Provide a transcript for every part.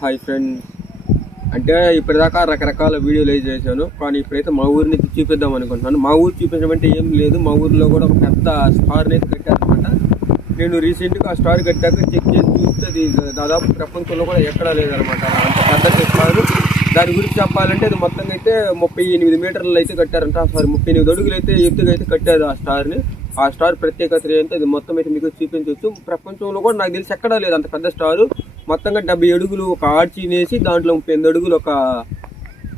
Hi friend అంటే ఇప్పటిదాకా రకరకాల వీడియోలు అయితే చేశాను. కానీ ఇప్పుడైతే మా ఊరిని చూపిద్దాం అనుకుంటున్నాను. మా ఊరు చూపించడం అంటే ఏం లేదు. మా ఊరిలో కూడా ఒక పెద్ద స్టార్ అయితే కట్టారనమాట నేను రీసెంట్గా ఆ స్టార్ కట్టాక చెక్ చేసి చూస్తే అది దాదాపు ప్రపంచంలో కూడా ఎక్కడా లేదనమాట అంత పెద్ద చెప్పారు దాని గురించి చెప్పాలంటే అది మొత్తంగా అయితే ముప్పై ఎనిమిది మీటర్లు అయితే కట్టారంట. సారీ ముప్పై ఎనిమిది అడుగులు అయితే ఎత్తుగా అయితే కట్టారు ఆ స్టార్ని. ఆ స్టార్ ప్రత్యేకత ఏంటో అది మొత్తం అయితే మీకు చూపించవచ్చు ప్రపంచంలో కూడా నాకు తెలిసి ఎక్కడా లేదు అంత పెద్ద స్టారు. మొత్తంగా డెబ్బై అడుగులు ఒక ఆర్చి వేసి దాంట్లో ముప్పై ఎనిమిది అడుగులు ఒక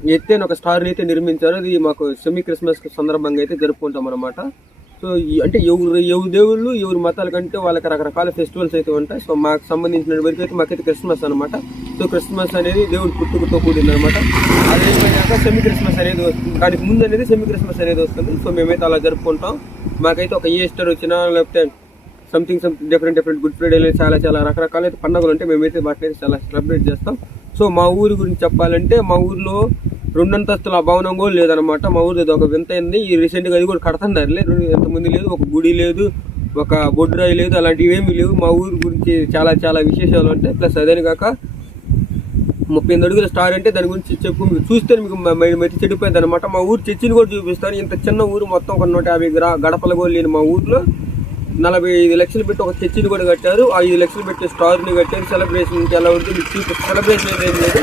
ఎత్తైన ఒక స్టార్ అయితే నిర్మించారు. అది మాకు సెమీ క్రిస్మస్ సందర్భంగా అయితే జరుపుకుంటాం అనమాట సో ఈ- అంటే ఎవరు ఎవరు దేవుళ్ళు ఎవరు మతాల కంటే వాళ్ళకి రకరకాల ఫెస్టివల్స్ అయితే ఉంటాయి. సో మాకు సంబంధించిన వరకు అయితే మాకైతే క్రిస్మస్ అనమాట సో క్రిస్మస్ అనేది దేవుడి పుట్టుకతో కూడింది అనమాట అదే అయిపోయాక సెమీ క్రిస్మస్ అనేది వస్తుంది. దానికి ముందు అనేది సెమీ క్రిస్మస్ అనేది వస్తుంది. సో మేమైతే అలా జరుపుకుంటాం. మాకైతే ఒక ఈస్టర్ వచ్చినా లేకపోతే something some different different good Friday చాలా చాలా రకరకాల పండుగలు ఉంటాయి మేమైతే వాటిని చాలా సెలబ్రేట్ చేస్తాం. సో మా ఊరి గురించి చెప్పాలంటే మా ఊర్లో రెండంతస్తుల భవనం కూడా లేదనమాట మా ఊరు ఒక వింత అయింది. ఈ రీసెంట్గా అది కూడా కడతండారులే ఎంతమంది లేదు ఒక గుడి లేదు ఒక బొడ్రాయి లేదు అలాంటివి ఏమీ లేవు. మా ఊరి గురించి చాలా చాలా విశేషాలు ఉంటాయి ప్లస్ అదేని కాక ముప్పై ఎనిమిది అడుగుల స్టార్ అంటే దాని గురించి చెప్పు మీకు చూస్తే మీకు మెతి చెడిపోయింది అనమాట మా ఊరు చర్చిని కూడా చూపిస్తాను. ఇంత చిన్న ఊరు మొత్తం ఒక నూట యాభై గడపలు కూడా లేని మా ఊర్లో. నలభై ఐదు లక్షలు పెట్టి ఒక చర్చిని కూడా కట్టారు. ఐదు లక్షలు పెట్టి స్టార్ని కట్టారు. సెలబ్రేషన్ ఎలా ఉంటుంది చూపి సెలబ్రేషన్ అనేది లేదు.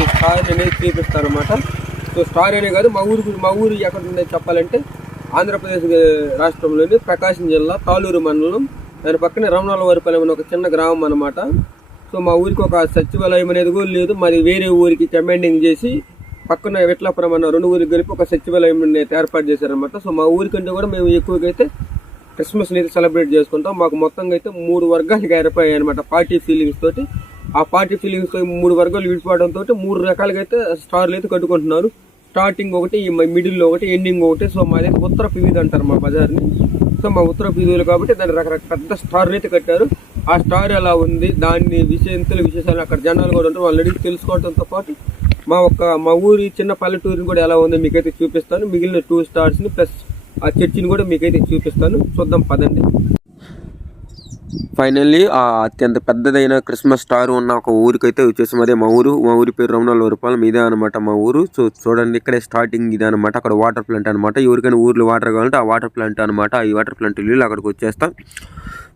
ఈ స్టార్ అనేది చూపిస్తారు అనమాట సో స్టార్ అనే కాదు మా ఊరు మా ఊరు ఎక్కడ ఉందో చెప్పాలంటే ఆంధ్రప్రదేశ్ రాష్ట్రంలోని ప్రకాశం జిల్లా తాలూరు మండలం. దాని పక్కనే రమణాలవారిపల్లి అనే ఒక చిన్న గ్రామం అనమాట సో మా ఊరికి ఒక సచివాలయం అనేది కూడా లేదు. మరి వేరే ఊరికి కమాండింగ్ చేసి పక్కన వెట్లాపురం అన్న రెండు ఊరికి కలిపి ఒక సచివాలయం ఏర్పాటు చేశారనమాట సో మా ఊరికంటే కూడా మేము ఎక్కువగా అయితే క్రిస్మస్ అయితే సెలబ్రేట్ చేసుకుంటాం. మాకు మొత్తంగా అయితే మూడు వర్గాలుగా ఏర్పడాయి అనమాట పార్టీ ఫీలింగ్స్ తోటి ఆ పార్టీ ఫీలింగ్స్తో మూడు వర్గాలు విడిపోవడంతో మూడు రకాలుగా అయితే స్టార్లు అయితే కట్టుకుంటున్నారు. స్టార్టింగ్ ఒకటి మిడిల్లో ఒకటి ఎండింగ్ ఒకటి. సో మాది ఉత్తర పివిధి అంటారు మా బజార్ని. సో మా ఉత్తర పిధువులు కాబట్టి దాని రకరకాల పెద్ద స్టార్లు అయితే కట్టారు. ఆ స్టార్ ఎలా ఉంది దాన్ని విషయంతుల విశేషాలు అక్కడ జనాలు కూడా ఉంటారు. వాళ్ళు అడిగి తెలుసుకోవడంతో పాటు మా ఒక్క మా ఊరి చిన్న పల్లెటూరిని కూడా ఎలా ఉందో మీకైతే చూపిస్తాను. మిగిలిన టూ స్టార్స్ని ప్లస్ ఆ చర్చిని కూడా మీకైతే చూపిస్తాను. చూద్దాం పదండి. ఫైనల్లీ ఆ అత్యంత పెద్దదైన క్రిస్మస్ స్టార్ ఉన్న ఒక ఊరికైతే వచ్చేసాం. అదే మా ఊరు. మా ఊరి పేరు రమణాల రూపాయలు ఇదే అనమాట మా ఊరు. సో చూడండి ఇక్కడే స్టార్టింగ్ ఇదే అనమాట అక్కడ వాటర్ ప్లాంట్ అనమాట ఎవరికైనా ఊర్లో వాటర్ కావాలంటే ఆ వాటర్ ప్లాంట్ అనమాట ఈ వాటర్ ప్లాంట్ నీళ్ళు అక్కడికి వచ్చేస్తాం.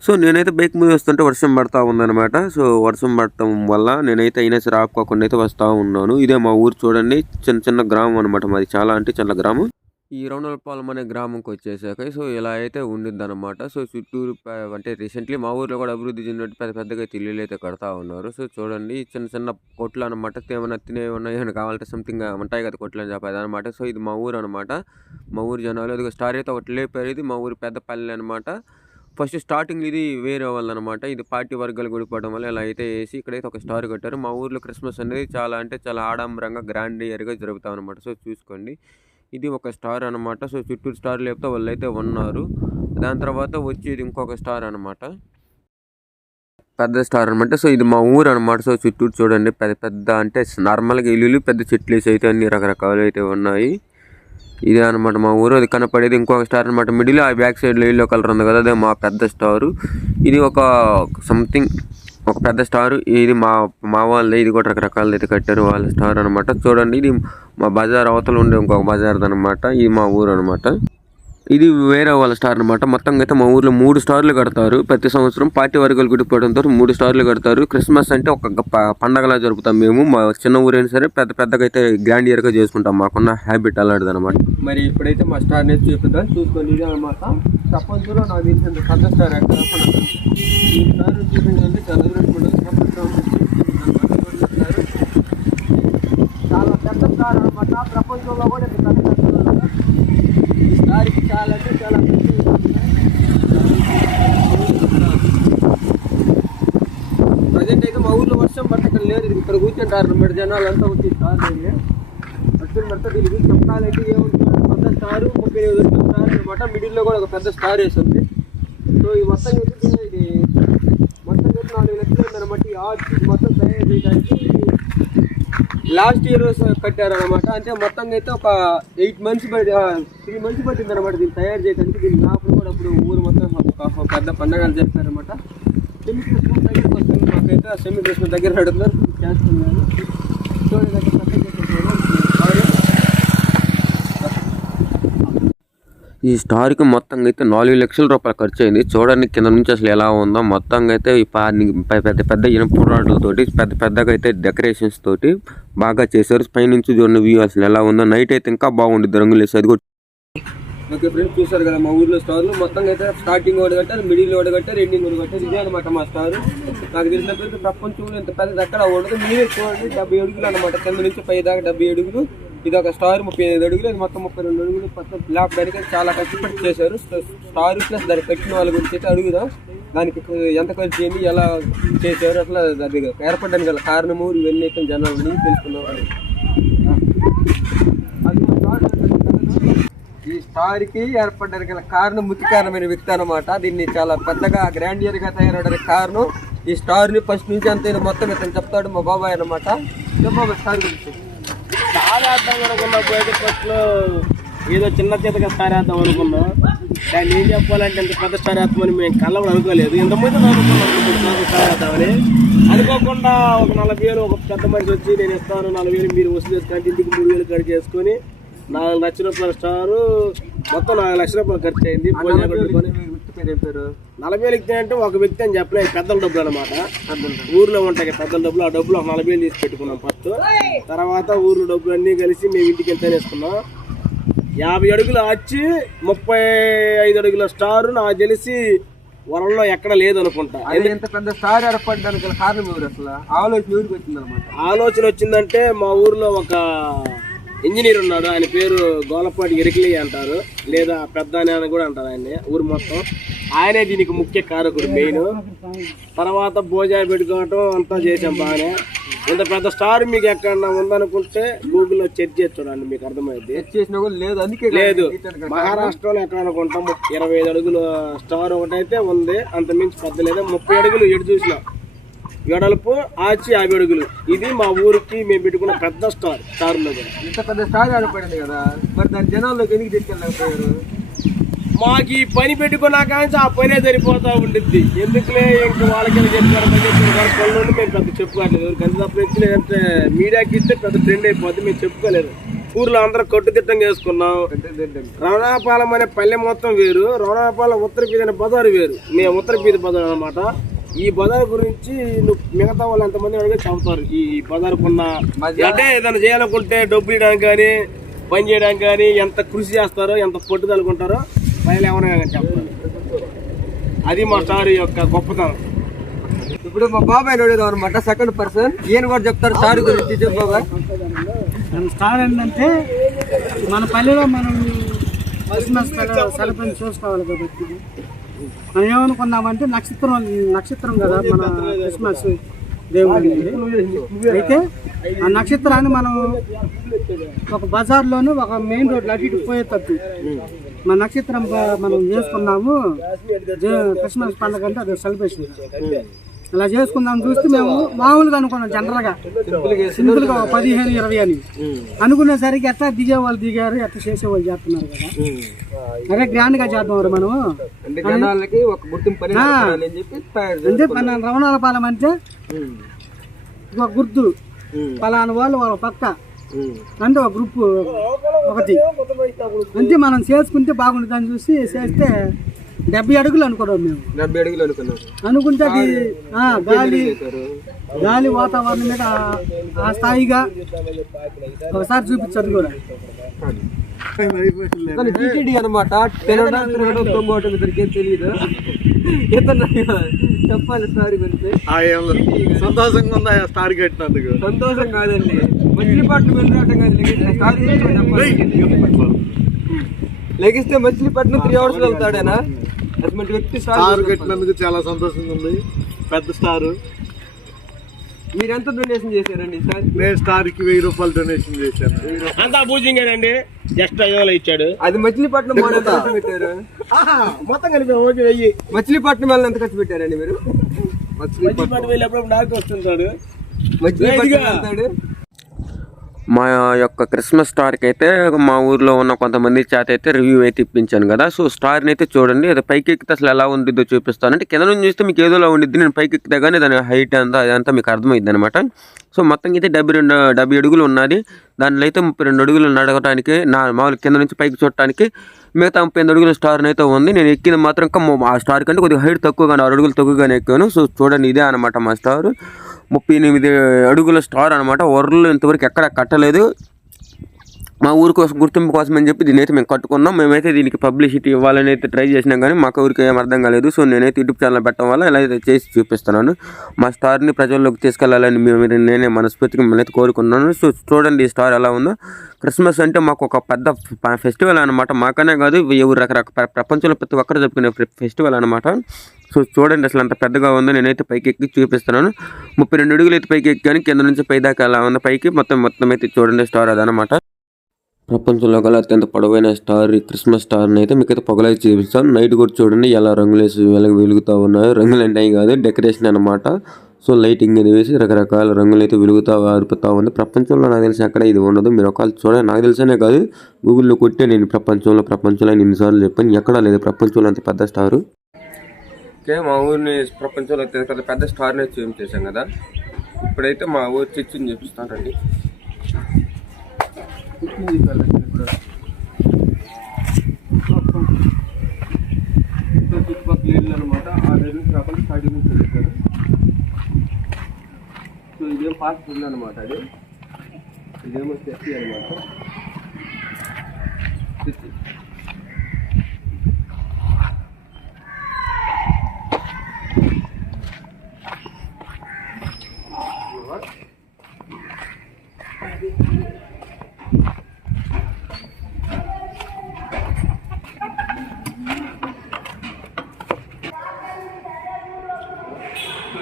సో నేనైతే బైక్ మీద వస్తుంటే వర్షం పడతా ఉందన్నమాట. సో వర్షం పడటం వల్ల నేనైతే అయినా సరే ఆపుకోకుండా అయితే వస్తూ ఉన్నాను. ఇదే మా ఊరు చూడండి. చిన్న చిన్న గ్రామం అనమాట మాది. చాలా అంటే చిన్న గ్రామం. ఈ రౌనలపాలెం అనే గ్రామంకి వచ్చేసాక సో ఇలా అయితే ఉండిద్ది అనమాట సో చుట్టూరు అంటే రీసెంట్లీ మా ఊర్లో కూడా అభివృద్ధి చెందినట్టు పెద్ద పెద్దగా అయితే ఇల్లులు అయితే కడతా ఉన్నారు. సో చూడండి చిన్న చిన్న కొట్లు అనమాట ఏమైనా తినేవి ఉన్నాయి ఏమైనా కావాలంటే సంథింగ్ ఉంటాయి కదా కొట్లు అని చెప్పేది అనమాట సో ఇది మా ఊరు అనమాట మా ఊరు జనాలు ఇది స్టార్ అయితే ఒకటి లేపారు. ఇది మా ఊరు పెద్ద పల్లె అనమాట ఫస్ట్ స్టార్టింగ్ ఇది వేరే వాళ్ళు అనమాట ఇది పార్టీ వర్గాలు గుడిపోవడం వల్ల ఇలా అయితే వేసి ఇక్కడైతే ఒక స్టార్ కట్టారు. మా ఊర్లో క్రిస్మస్ అనేది చాలా అంటే చాలా ఆడంబరంగా గ్రాండ్ ఇయర్గా జరుగుతాం అనమాట సో చూసుకోండి. ఇది ఒక స్టార్ అనమాట సో చుట్టూరు స్టార్ లేపితే వాళ్ళు అయితే ఉన్నారు. దాని తర్వాత వచ్చేది ఇంకొక స్టార్ అనమాట పెద్ద స్టార్ అనమాట సో ఇది మా ఊరు అనమాట సో చుట్టూరు చూడండి. పెద్ద పెద్ద అంటే నార్మల్గా ఇల్లులు పెద్ద చెట్లు వేసి అయితే అన్ని రకరకాలు అయితే ఉన్నాయి. ఇదే అనమాట మా ఊరు. అది కనపడేది ఇంకొక స్టార్ అనమాట మిడిల్ ఆ బ్యాక్ సైడ్లో ఎల్లో కలర్ ఉంది కదా అదే మా పెద్ద స్టారు. ఇది ఒక సంథింగ్ ఒక పెద్ద స్టార్. ఇది మా మా వాళ్ళే ఇది కూడా రకరకాలది అయితే కట్టారు వాళ్ళ స్టార్ అనమాట చూడండి ఇది మా బజార్ అవతల ఉండే ఇంకొక బజార్ అనమాట ఇది మా ఊరు అనమాట ఇది వేరే వాళ్ళ స్టార్ అనమాట మొత్తం అయితే మా ఊర్లో మూడు స్టార్లు కడతారు. ప్రతి సంవత్సరం పార్టీ వర్గాలు గుడిపోవడంతో మూడు స్టార్లు కడతారు. క్రిస్మస్ అంటే ఒక పండగలా జరుపుతాం మేము. మా చిన్న ఊరైనా సరే పెద్ద పెద్దగా అయితే గ్రాండ్ ఇయర్గా చేసుకుంటాం. మాకున్న హ్యాబిట్ అలాంటిది అనమాట మరి ఇప్పుడైతే మా స్టార్ అనేది చూపిద్దాం. చూసుకొని అనమాట ప్రపంచంలో నాకు పెద్ద స్టార్ ఈ స్టార్ చూపించాలంటే చాలా పెద్ద స్టార్ అనమాట ప్రపంచంలో కూడా ఇది స్టార్కి చాలా అంటే చాలా ప్రజెంట్ అయితే మా ఊర్లో వర్షం పడితే ఇక్కడ లేదు. ఇక్కడ కూర్చుంటారు రెండు జనాలు అంతా వచ్చి స్టార్ దగ్గర వచ్చిన తర్వాత దీని గురించి చెప్పాలంటే ఏముంటుంది పెద్ద స్టార్ ముప్పై ఐదు స్టార్ అనమాట మిడిల్లో కూడా ఒక పెద్ద స్టార్ వేస్తుంది సో ఈ మొత్తం ఇది మొత్తం నాలుగు లక్షలు ఉందన్నమాట ఈ ఆర్ట్ మొత్తం తయారు చేయడానికి లాస్ట్ ఇయర్ కట్టారనమాట అంటే మొత్తంగా అయితే ఒక ఎయిట్ మంత్స్ పడి త్రీ మంత్స్ పట్టింది అనమాట దీన్ని తయారు చేయడానికి దీన్ని లోపల కూడా అప్పుడు ఊరు మొత్తం ఒక పెద్ద పండగలు జరిపారనమాట సెమీ క్రిస్మస్ దగ్గరకు వస్తుంది మాకైతే ఆ సెమీ క్రిస్మస్ దగ్గర నడుతున్నారు చేస్తున్నారు చూడండి అక్కడ పక్కన చేసేసారు. ఈ స్టార్కి మొత్తంగా అయితే నాలుగు లక్షల రూపాయలు ఖర్చు అయింది చూడండి కింద నుంచి అసలు ఎలా ఉందో. మొత్తంగా అయితే ఈ పెద్ద పెద్ద పెద్ద ఇనుప రాడ్లతోటి పెద్ద పెద్దగా అయితే డెకరేషన్స్ తోటి బాగా చేశారు. పైనుంచి చూడండి వ్యూ అసలు ఎలా ఉందో. నైట్ అయితే ఇంకా బాగుంటుంది రంగులు వేసి అది కూడా ఓకే ఫ్రెండ్స్ చూసారు కదా మా ఊర్లో స్టార్లు. మొత్తం అయితే స్టార్టింగ్ ఒకటి కట్టారు మిడిల్ ఒకటి కట్టారు ఎండింగ్ ఒకటి కట్టారు. ఇదే అనమాట మా స్టార్. నాకు తెలిసినప్పుడు ప్రపంచంలో ఇంత పెద్దది ఎక్కడ ఉండదు. మీరే చూడండి డెబ్బై అడుగులు అనమాట కింద నుంచి పై దాకా డెబ్బై అడుగులు. ఇది ఒక స్టార్ ముప్పై ఐదు అడుగులు ఇది మొత్తం ముప్పై రెండు అడుగులు. మొత్తం బ్లాక్ దానికి చాలా కష్టపడి చేశారు. స్టార్ ప్లస్ దానికి పెట్టిన వాళ్ళ గురించి అయితే అడుగుదాం. దానికి ఎంత ఖర్చు ఏమి ఎలా చేశారు అట్లా అది ఏర్పడడానికి గల కారణము ఇవన్నీ అయితే జనాలు అడిగి తెలుసుకున్నాం ఈ స్టార్కి ఏర్పడడానికి గల కారణం ముఖ్యకారణమైన వ్యక్తి అనమాట దీన్ని చాలా పెద్దగా గ్రాండియర్గా తయారవడానికి కారణం. ఈ స్టార్ని ఫస్ట్ నుంచి అంత మొత్తం ఇతను చెప్తాడు మా బాబాయ్ అనమాట బాబాయ్ స్టార్ గురించి. స్టార్ వేద్దాం అనుకున్నా పోయితే ఫస్ట్లో ఏదో చిన్న చేతగా స్టార్ వేద్దాం అనుకున్నాం. దాన్ని ఏం చెప్పాలంటే ఇంత పెద్ద స్టార్ వేద్దామని మేము కళ్ళ అనుకోలేదు ఇంతకుముందు అనుకున్నాం స్టార్ వేద్దామని. అనుకోకుండా ఒక నలభై వేలు ఒక పెద్ద మనిషి వచ్చి నేను ఇస్తాను నలభై వేలు మీరు వసూలు చేసుకుంటే ఇంటికి మూడు వేలు కట్ చేసుకొని నాలుగు లక్షల రూపాయల స్టారు. మొత్తం నాలుగు లక్షల రూపాయలు ఖర్చు అయింది నలభై వేలు అంటే ఒక వ్యక్తి అని చెప్పలేదు పెద్దల డబ్బులు అనమాట ఊర్లో ఉంటాయి పెద్దల డబ్బులు ఆ డబ్బులు ఒక నలభై వేలు తీసి పెట్టుకున్నాం ఫస్ట్. తర్వాత ఊర్లో డబ్బులు అన్నీ కలిసి మేము ఇంటికి వెళ్తే వేసుకున్నాం. యాభై అడుగులు వచ్చి ముప్పై ఐదు అడుగుల స్టార్. నాకు తెలిసి వరంలో ఎక్కడ లేదు అనుకుంటా అది ఇంత పెద్ద స్టార్ ఏర్పడడానికి గల కారణం ఎవరు అసలు? ఆలోచన ఎవరికి వచ్చింది అనమాట ఆలోచన వచ్చిందంటే మా ఊర్లో ఒక ఇంజనీర్ ఉన్నాడు. ఆయన పేరు గోలపాటి ఎరికిలి అంటారు. లేదా పెద్ద అని కూడా అంటారు ఆయన్ని. ఊరు మొత్తం. ఆయనే దీనికి ముఖ్య కారకుడు మెయిన్ తర్వాత భోజనం పెట్టుకోవటం అంతా చేసాం బాగానే. ఇంత పెద్ద స్టార్ మీకు ఎక్కడన్నా ఉందనుకుంటే గూగుల్లో చెక్ చేసి చూడండి మీకు అర్థమైంది లేదు అందుకే లేదు. మహారాష్ట్రలో ఎక్కడ అనుకుంటాం ఇరవై ఐదు అడుగుల స్టార్ ఒకటైతే ఉంది. అంత మించి పెద్ద లేదా ముప్పై అడుగులు ఎటు చూసినా. వెడల్పు ఆచి యాభై అడుగులు. ఇది మా ఊరికి మేము పెట్టుకున్న పెద్ద స్టార్ స్టార్లో కూడా ఇంత పెద్ద స్టార్ ఏర్పడింది కదా మరి దాని జనాల్లోకి ఎందుకు తీసుకెళ్ళకపోయారు మాకు ఈ పని పెట్టుకున్నాక ఆ పనే సరిపోతా ఉండిద్ది. ఎందుకులే ఇంక వాళ్ళకి చెప్పారు పని చెప్పారు. పనులు మేము పెద్ద చెప్పుకోవట్లేదు ఎవరికి అంత తప్ప ఇచ్చి లేదంటే మీడియాకి ఇస్తే పెద్ద ట్రెండ్ అయిపోద్ది మేము చెప్పుకోలేదు. ఊర్లో అందరూ కట్టుదిట్టం చేసుకున్నాం. రవణాపాలెం అనే పల్లె మొత్తం వేరు రవణాపాలెం ఉత్తర బీది అనే బజారు వేరు. మేము ఉత్తర బీది బజారు అనమాట ఈ బజార్ గురించి నువ్వు మిగతా వాళ్ళు ఎంతమంది అడిగి చెబుతారు ఈ బజారుకున్న అంటే ఏదైనా చేయాలనుకుంటే డబ్బులు ఇవ్వడానికి కానీ పని చేయడానికి కానీ ఎంత కృషి చేస్తారో ఎంత పట్టుదలుకుంటారో పైన ఎవరైనా కానీ చెప్తారు అది మా స్టార్ యొక్క గొప్పతనం. ఇప్పుడు మా బాబాయ్ అడుగుదాం అనమాట సెకండ్ పర్సన్ ఈయన కూడా చెప్తారు స్టార్ గురించి చెప్పు బాబాయ్. మన స్టార్ ఏంటంటే మన పల్లెలో మనం సెలబ్రేట్ చేసుకోవాలి కాబట్టి. మనం ఏమనుకున్నామంటే నక్షత్రం నక్షత్రం కదా మన క్రిస్మస్ దేవుడు అయితే ఆ నక్షత్రాన్ని మనం ఒక బజార్లోను ఒక మెయిన్ రోడ్ అటు ఇటు పోయేటట్టు మన నక్షత్రం మనం చేసుకున్నాము. క్రిస్మస్ పండుగ అంటే అది సెలబ్రేషన్. అలా చేసుకుందాం చూస్తే మేము మామూలుగా అనుకున్నాం జనరల్గా సింపుల్గా ఒక పదిహేను ఇరవై అని. అనుకునేసరికి ఎట్లా దిగే వాళ్ళు దిగారు ఎట్లా చేసే వాళ్ళు చేస్తున్నారు కదా. అదే గ్రాండ్గా చేద్దాం మనం అంటే మన రమణాలపాలెం అంటే ఒక గుర్తు. పలానా వాళ్ళు వాళ్ళ పక్క. అంటే ఒక గ్రూప్ ఒకటి. అంటే మనం చేసుకుంటే బాగుంటుంది అని చూసి చేస్తే డెబ్బై అడుగులు అనుకోవడం మేము డెబ్బై అడుగులు అనుకున్నారు అనుకుంటే అది గాలి. గాలి వాతావరణం మీద ఆ- స్థాయిగా ఒకసారి చూపించదు కూడా టీటీడీ అనమాట తినడం తిరగడం తొంగోవటం ఇతనికి తెలియదు ఇతను చెప్పాలి స్టార్ గురించి సంతోషంగా ఉందా స్టార్ కట్టినందుకు సంతోషం కాదండి మచిలీపట్నం వెళ్ళి రావటం కాదు లెగిస్తే స్టార్. లెగిస్తే మచిలీపట్నం త్రీ అవర్స్ వెళ్తాడేనా స్టార్ స్టార్. కట్టినందుకు చాలా సంతోషంగా ఉంది. పెద్ద స్టార్. మీరు ఎంత డొనేషన్ చేశారండి సార్? నేను స్టార్కి వెయ్యి రూపాయలు డొనేషన్ చేశాను. అంతా పూజింగానండి. జస్ట్ ఐదు వందలు ఇచ్చాడు. అది మచిలీపట్నం ఖర్చు పెట్టారు? మొత్తం కలిపి ఓకే వెయ్యి. మచిలీపట్నం వెళ్ళి ఎంత ఖర్చు పెట్టారండి మీరు? మంచి పని వెళ్ళినప్పుడు నాకు వస్తుంటాడు. మచిలీపట్నం మా యొక్క క్రిస్మస్ స్టార్కి అయితే మా ఊర్లో ఉన్న కొంతమంది చేత అయితే రివ్యూ అయితే ఇప్పించాను కదా. సో స్టార్ని అయితే చూడండి. అది పైకి ఎక్కితే అసలు ఎలా ఉండిద్దో చూపిస్తాను. అంటే కింద నుంచి చూస్తే మీకు ఏదోలా ఉండిద్ది. నేను పైకి ఎక్కితే కానీ దాని హైట్ అంతా అదంతా మీకు అర్థమైంది అనమాట సో మొత్తం అయితే డెబ్బై రెండు డెబ్బై అడుగులు ఉన్నది. దానిలో అయితే ముప్పై రెండు అడుగులు నడగడానికి నా మామూలు కింద నుంచి పైకి చూడటానికి మిగతా ముప్పై ఎనిమిది అడుగుల స్టార్ అయితే ఉంది. నేను ఎక్కిన మాత్రం ఇంకా ఆ స్టార్ కంటే కొద్దిగా హైట్ తక్కువగా ఆరు అడుగులు తక్కువగానే ఎక్కాను. సో చూడండి ఇదే అనమాట మా స్టార్. ముప్పై ఎనిమిది అడుగుల స్టార్ అనమాట వరల్డ్లో ఇంతవరకు ఎక్కడ కట్టలేదు. మా ఊరి కోసం గుర్తింపు కోసం అని చెప్పి దీని అయితే మేము కట్టుకున్నాం. మేమైతే దీనికి పబ్లిసిటీ ఇవ్వాలని అయితే ట్రై చేసినాం కానీ మాకు ఊరికి ఏం అర్థం కాలేదు. సో నేనైతే యూట్యూబ్ ఛానల్ పెట్టడం వల్ల ఇలా అయితే చేసి చూపిస్తున్నాను. మా స్టార్ని ప్రజల్లోకి తీసుకెళ్ళాలని మేము నేనే మనస్ఫూర్తిగా మిమ్మల్ని అయితే కోరుకున్నాను సో చూడండి ఈ స్టార్ ఎలా ఉందో. క్రిస్మస్ అంటే మాకు ఒక పెద్ద ఫెస్టివల్ అనమాట మాకనే కాదు ఎవరు రకరకాల ప్రపంచంలో ప్రతి ఒక్కరు చెప్పుకునే ఫెస్టివల్ అనమాట సో చూడండి అసలు అంత పెద్దగా ఉందో నేనైతే పైకి ఎక్కి చూపిస్తున్నాను. ముప్పై రెండు అడుగులు అయితే పైకి ఎక్కాను కింద నుంచి పై దాకా ఎలా ఉందో పైకి మొత్తం మొత్తం అయితే చూడండి స్టార్ అదనమాట ప్రపంచంలో గల అత్యంత పొడవైన స్టార్ ఈ క్రిస్మస్ స్టార్ని అయితే మీకు అయితే పొగలైతే చూపిస్తాను నైట్ కూడా చూడండి ఎలా రంగులేసి వెలుగు వెలుగుతూ ఉన్నాయో. రంగులు అంటే కాదు డెకరేషన్ అనమాట సో లైటింగ్ అనేది వేసి రకరకాల రంగులు అయితే వెలుగుతూ ఆరిపోతూ ఉంది. ప్రపంచంలో నాకు తెలిసి ఎక్కడ ఇది ఉండదు మీరు ఒకవేళ చూడండి. నాకు తెలిసనే కాదు గూగుల్లో కొట్టే నేను ప్రపంచంలో ప్రపంచంలో ఎన్నిసార్లు చెప్పాను. ఎక్కడా లేదు ప్రపంచంలో అంత పెద్ద స్టారు. ఓకే మా ఊరిని ప్రపంచంలో అత్యంత పెద్ద పెద్ద స్టార్ని చూపించేసాం కదా. ఇప్పుడైతే మా ఊరు చర్చిని చూపిస్తానండి చుట్టుపక్కల ఇల్లు అనమాట ఆ రెండు కాకుండా స్టార్టింగ్ నుంచి సో ఇదేం పాస్ ఉంది అనమాట అది ఇదేమో సెఫ్టీ అనమాట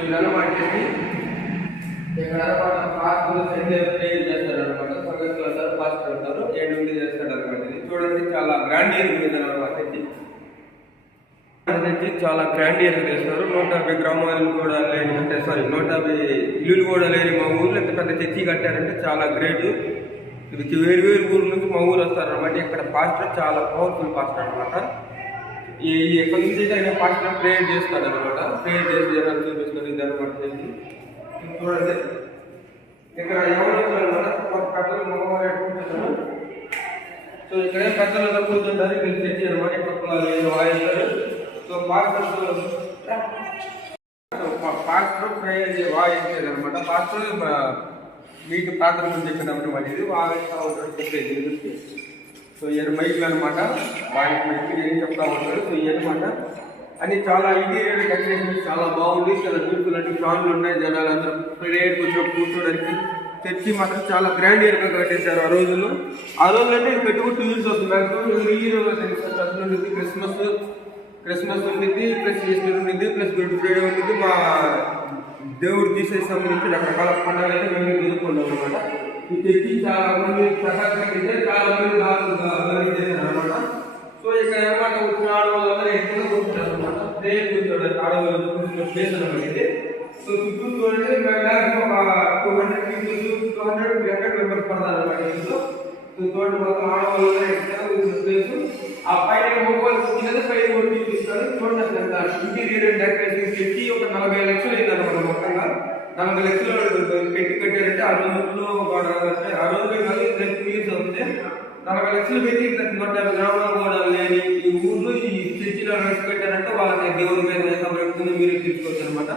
ఇదన్నమాట ఇది. ఇక్కడ అన్నమాట పాస్టర్ సండే ప్రేయర్ చేస్తారన్నమాట సంగతులు అంటారు పాస్టర్ అంటారు ఏడు నుండి చేస్తాడు అనమాట ఇది చూడండి చాలా గ్రాండ్ ఇయర్ ఉంది అనమాట ఇది అనేది చాలా గ్రాండ్ ఇయర్ చేస్తారు. నూట యాభై గ్రామాలు కూడా లేని అంటే సారీ నూట యాభై ఇల్లులు కూడా లేని మా ఊర్లో ఇంత పెద్ద చర్చి కట్టారంటే చాలా గ్రేట్. ఇది వేరు వేరు ఊరు నుంచి మా ఊరు వస్తారు అనమాట ఇక్కడ పాస్టర్ చాలా పవర్ఫుల్ పాస్టర్ అనమాట ఈ ఎక్కడి నుంచి అయితే ఆయన పాస్టర్ ప్రేయర్ చేస్తాడు అనమాట ప్రేయర్ చేసి జనాలు చూపిస్తాడు ఇది అనమాట చూడండి. ఇక్కడ ఎవరు అనమాట పెద్దలు మగవారు సో ఇక్కడ పెద్దలు కూర్చుంటారు ఇక్కడ చర్చి అనమాట ఇక్కడ వాయిస్తారు. సో పాస్టర్ పాస్టర్ ప్రేయర్ వాయించేది అనమాట పాస్టర్ మీకు ప్రార్థన చెప్పినప్పుడు అనేది ఇది ఉంటాడు చెప్పేది సో ఈయన మైకులు అనమాట వాయిస్ మైకి నేను చెప్తా ఉంటాడు సో అనమాట అని చాలా ఇంటీరియర్ డెకరేషన్ చాలా బాగుంది. చాలా బ్యూటిఫుల్ అంటే ఫ్యాన్లు ఉన్నాయి జనాలు అందరూ. ప్రేయర్ కొంచెం కూర్చోడానికి. చర్చి మాత్రం చాలా గ్రాండ్ ఇయర్గా కట్టేశారు ఆ రోజుల్లో. ఆ రోజుల్లో అంటే ఇది పెట్టుకుని టూ ఇయర్స్ అవుతుంది. మ్యాక్సిమం ఈ ఇయర్ అసలు ఉంటుంది క్రిస్మస్ క్రిస్మస్ ఉండిద్ది ప్లస్ ఈస్టర్ ఉండిద్ది ప్లస్ గుడ్ ఫ్రైడే ఉండిద్ది. మా దేవుడు తీసే సంబంధించి రకరకాల పండుగలు అయితే మేము ఎదుర్కొన్నాం అనమాట ఈ తెచ్చి చాలా మంది ప్రసాదం చాలా మంది దాదాపు చేశారు అనమాట సో ఇక్కడ ఏమన్నమాట వచ్చిన ఆడవాళ్ళు ఎక్కువ కూర్చుంటారు అనమాట ప్రేయర్ కూర్చోడు ఆడవాళ్ళు కూర్చున్న ప్లేస్ అనమాట ఇది. సో చుట్టూ చూడండి వెళ్ళడానికి ఒక two hundred peoples two hundred three hundred members పడతారు అనమాట ఇందులో సో మొత్తం ఆడవాళ్ళు ఎక్కడ ప్లేస్ ఆ పైన మొబైల్ కూర్చున్నది పైన కొట్టి చూపిస్తారు చూడండి అసలు ఇంటీరియర్ డెకరేషన్ పెట్టి ఒక నలభై లక్షలు అయిందన్నమాట మొత్తంగా. నలభై లక్షలు పెట్టి కట్టారంటే ఆ రోజుల్లో ఆ రోజుల్లో కాదు నెక్స్ట్ ఇయర్స్ అవుతుంది నలభై లక్షలు పెట్టి ప్రతి నూట కూడా లేని ఈ ఊర్లో ఈ చర్చిలో నడిచి పెట్టారంటే వాళ్ళకి దేవుడి మీద ప్రభుత్వం మీరు తీసుకోవచ్చు అనమాట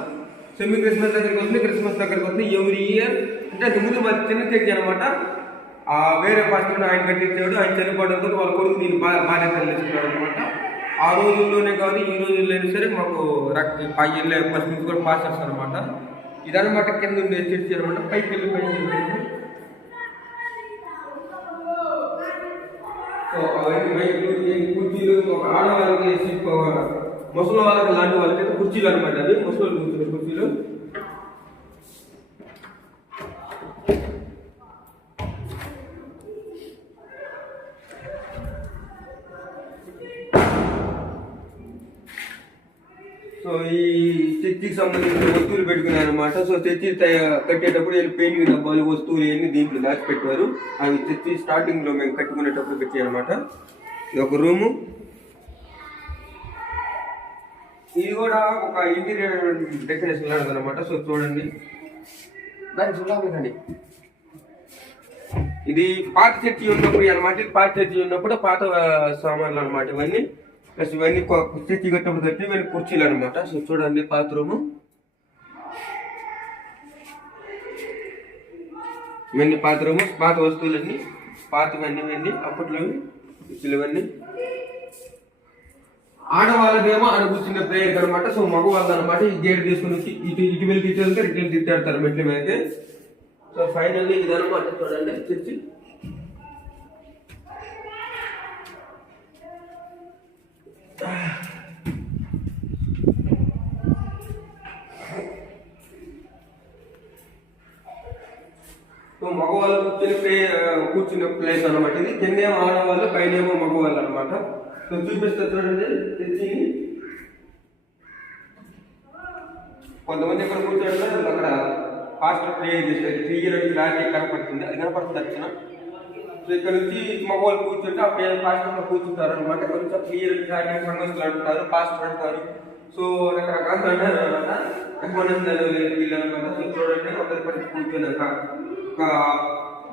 సెమీ క్రిస్మస్ దగ్గరికి వస్తుంది క్రిస్మస్ దగ్గరికి వస్తుంది. ఎవ్రీ ఇయర్ అంటే అది ముందు మా చిన్న చర్చి అనమాట వేరే పాస్టర్ ఆయన కట్టించాడు ఆయన చనిపోవడంతో వాళ్ళ కొడుకు నేను బా బాధ్యతలు అనమాట ఆ రోజుల్లోనే కాదు ఈ రోజుల్లో అయినా సరే మాకు రక్త పై వెళ్ళే కూడా పాస్టర్స్ అనమాట ఇదనమాట కింద ఉండే చర్చి అనమాట పైకి వెళ్ళి పైకి వెళ్ళి కుర్చీలు ఒక ఆడవాళ్ళకి వేసి ముసలి వాళ్ళకి లాంటి వాళ్ళకి కుర్చీలు అనమాట అది ముసలి కుర్చీలు కుర్చీలు సో ఈ చర్చికి సంబంధించిన వస్తువులు పెట్టుకున్నాను అనమాట సో చర్చి కట్టేటప్పుడు వీళ్ళు పెయింటింగ్ డబ్బాలు వస్తువులు ఇవన్నీ దీంట్లో దాచిపెట్టారు. అవి చర్చి స్టార్టింగ్లో మేము కట్టుకునేటప్పుడు పెట్టాయి అనమాట ఇది ఒక రూము. ఇది కూడా ఒక ఇంటీరియర్ డెకరేషన్ లాంటిది అనమాట సో చూడండి. దాన్ని చూడాలి ఇది పాత చర్చి ఉన్నప్పుడు అనమాట పాత చర్చి ఉన్నప్పుడు పాత సామాన్లు అనమాట ఇవన్నీ. ప్లస్ ఇవన్నీ కుర్చీ చర్చి కట్టి ఇవన్నీ కుర్చీలు అనమాట సో చూడండి బాత్రూము. వెళ్ళి ఇవన్నీ పాత రూము పాత వస్తువులన్నీ పాతవన్నీ ఇవన్నీ అప్పట్లో కుర్చీలు ఇవన్నీ ఆడవాళ్ళదేమో ఆడ కూర్చున్న ప్రేయర్ అనమాట సో మగవాళ్ళది అనమాట ఈ గేట్ తీసుకుని వచ్చి ఇటు ఇటు వెళ్ళి తీసుకెళ్తే వెళ్తే ఇటు వెళ్ళి తిట్టాడతారు మెట్ల మీదకి. సో ఫైనల్లీ ఇదనమాట చూడండి చర్చి. మగవాళ్ళు కూర్చుని ప్లే కూర్చునే ప్లేస్ అనమాట ఇది. కిందేమో ఆడవాళ్ళు పైనేమో మగవాళ్ళు అనమాట సో చూపిస్తా చూడండి తెచ్చి. కొంతమంది ఇక్కడ కూర్చోండి అక్కడ పాస్టర్ ప్రేయర్ చేస్తారు క్లియర్ క్లారిటీ కనపడుతుంది. అది కనపడుతుంది అర్చన. సో ఇక్కడ నుంచి మగవాళ్ళు కూర్చుంటే ఆ ప్రేయర్ పాస్టర్ కూర్చుంటారు అనమాట కొంచెం క్లియర్ క్లారిటీ సంఘస్థులు అంటారు పాస్టర్ అంటారు. సో రకరకాలు అంటారు అనమాట ఎక్కువ వీళ్ళు అనమాట సో చూడండి అందరి పట్టి కూర్చున్నాక ఒక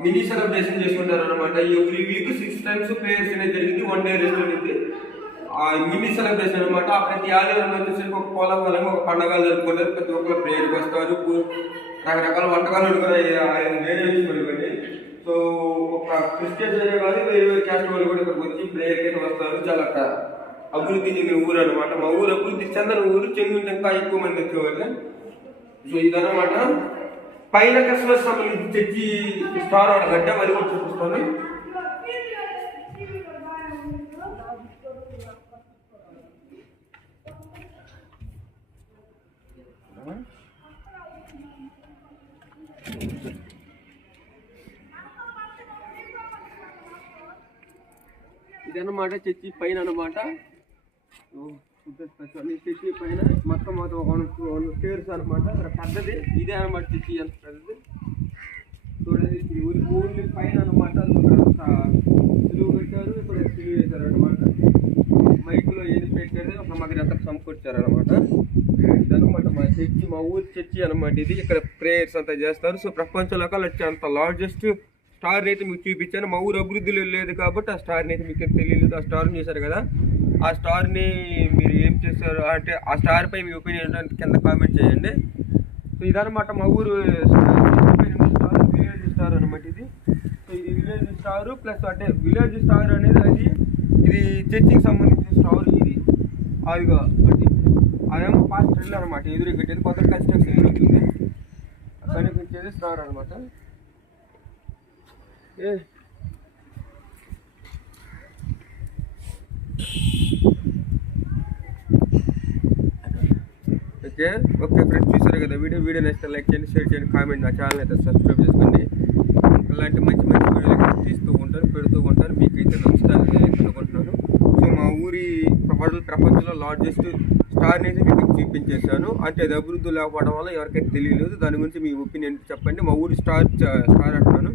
మినీ సెలబ్రేషన్ చేసుకుంటారు అనమాట every week six times prayers అనేది జరిగింది వన్ డే రెస్ట్ అనేది ఆ మినీ సెలబ్రేషన్ అనమాట ప్రతి ఆదివారం వచ్చేసరికి ఒక కోలాహలం ఒక పండగలు జరుపుకుంటారు ప్రతి ఒక్కరు ప్రేయర్కి వస్తారు రకరకాల వంటకాలు వండుకొని ఆయన వేరే చేసుకోండి సో ఒక క్రిస్టియన్స్ అనే కాదు వేరే వేరే క్యాస్ట్ వాళ్ళు కూడా ఇక్కడికి వచ్చి ప్రేయర్కి అయితే వస్తారు. చాలా అభివృద్ధి చెందిన ఊరు అనమాట మా ఊరు అభివృద్ధి చెందిన ఊరు చెందిన ఇంకా ఎక్కువ మంది వచ్చేవాళ్ళు. సో ఇదన్నమాట. పైన క్రిస్మస్ సంబంధించి తెచ్చి ఇస్తారు ఆడ గడ్డ మరి కూడా చూపిస్తాను ఇదన్నమాట చర్చి పైన అనమాట చర్చి పైన మొత్తం మొత్తం వన్ వన్ స్టేర్స్ అనమాట ఇక్కడ పెద్దది ఇదే అనమాట చర్చి అంత పెద్దది. చూడండి ఇప్పుడు ఊరి ఊరి పైన అనమాట సిలువు పెట్టారు ఇక్కడ సిలువు వేశారు అనమాట మైకులో ఏది పెట్టారు ఒక మాకు అంతా సమకూర్చారు అనమాట ఇదనమాట మా చర్చి మా ఊరి చర్చి అనమాట ఇది. ఇక్కడ ప్రేయర్స్ అంతా చేస్తారు. సో ప్రపంచంలో వచ్చి అంత లార్జెస్ట్ స్టార్ అయితే మీకు చూపించాను. మా ఊరు అభివృద్ధిలో లేదు కాబట్టి ఆ స్టార్ని అయితే మీకు తెలియలేదు. ఆ స్టార్ని చేశారు కదా. ఆ స్టార్ని మీరు ఏం చేస్తారు అంటే ఆ స్టార్ పై మీ ఒపీనియన్ ఏంటంటే కింద కామెంట్ చేయండి. సో ఇదనమాట మా ఊరు స్టార్ విలేజ్ స్టార్ అనమాట ఇది. సో ఇది విలేజ్ స్టార్ ప్లస్ అంటే విలేజ్ స్టార్ అనేది అది ఇది చర్చికి సంబంధించిన స్టార్ ఇది. అదిగో అది. అదేమో పాస్ట్ డ్రిల్ అనమాట ఎదురు కట్టేది కొత్త కన్స్ట్రక్షన్ జరుగుతుంది కనిపించేది స్టార్ అనమాట ఏ ఓకే ఓకే ఫ్రెండ్స్ చూసారు కదా వీడియో వీడియో నచ్చితే లైక్ చేయండి షేర్ చేయండి కామెంట్ నా ఛానల్ అయితే సబ్స్క్రైబ్ చేసుకోండి. అలాంటి మంచి మంచి వీడియోలు తీస్తూ ఉంటాను పెడుతూ ఉంటాను మీకైతే అయితే నేను అనుకుంటున్నాను. సో మా ఊరి వరల్డ్ ప్రపంచంలో లార్జెస్ట్ స్టార్ని అయితే మీకు చూపించేశాను. అంటే అది అభివృద్ధి లేకపోవడం వల్ల ఎవరికైతే తెలియలేదు దాని గురించి మీ ఒపీనియన్ చెప్పండి. మా ఊరి స్టార్ స్టార్ అంటున్నాను.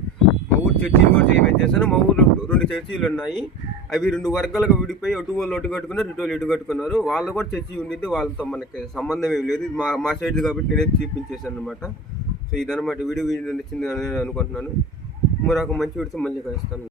మా ఊరు చర్చీలు కూడా చేయమని చేశాను. మా ఊరు రెండు చర్చీలు ఉన్నాయి. అవి రెండు వర్గాలుగా విడిపోయి అటు వాళ్ళు అటు కట్టుకున్నారు ఇటు వాళ్ళు ఇటు కట్టుకున్నారు. వాళ్ళు కూడా చర్చి ఉండిద్ది వాళ్ళతో మనకి సంబంధం ఏం లేదు. మా మా సైడ్ కాబట్టి నేనే చూపించేశాను అనమాట సో ఇదన్నమాట వీడియో వీడియో నచ్చింది అని నేను అనుకుంటున్నాను. మరొక మంచి వీడితో మళ్ళీ కలుస్తాను.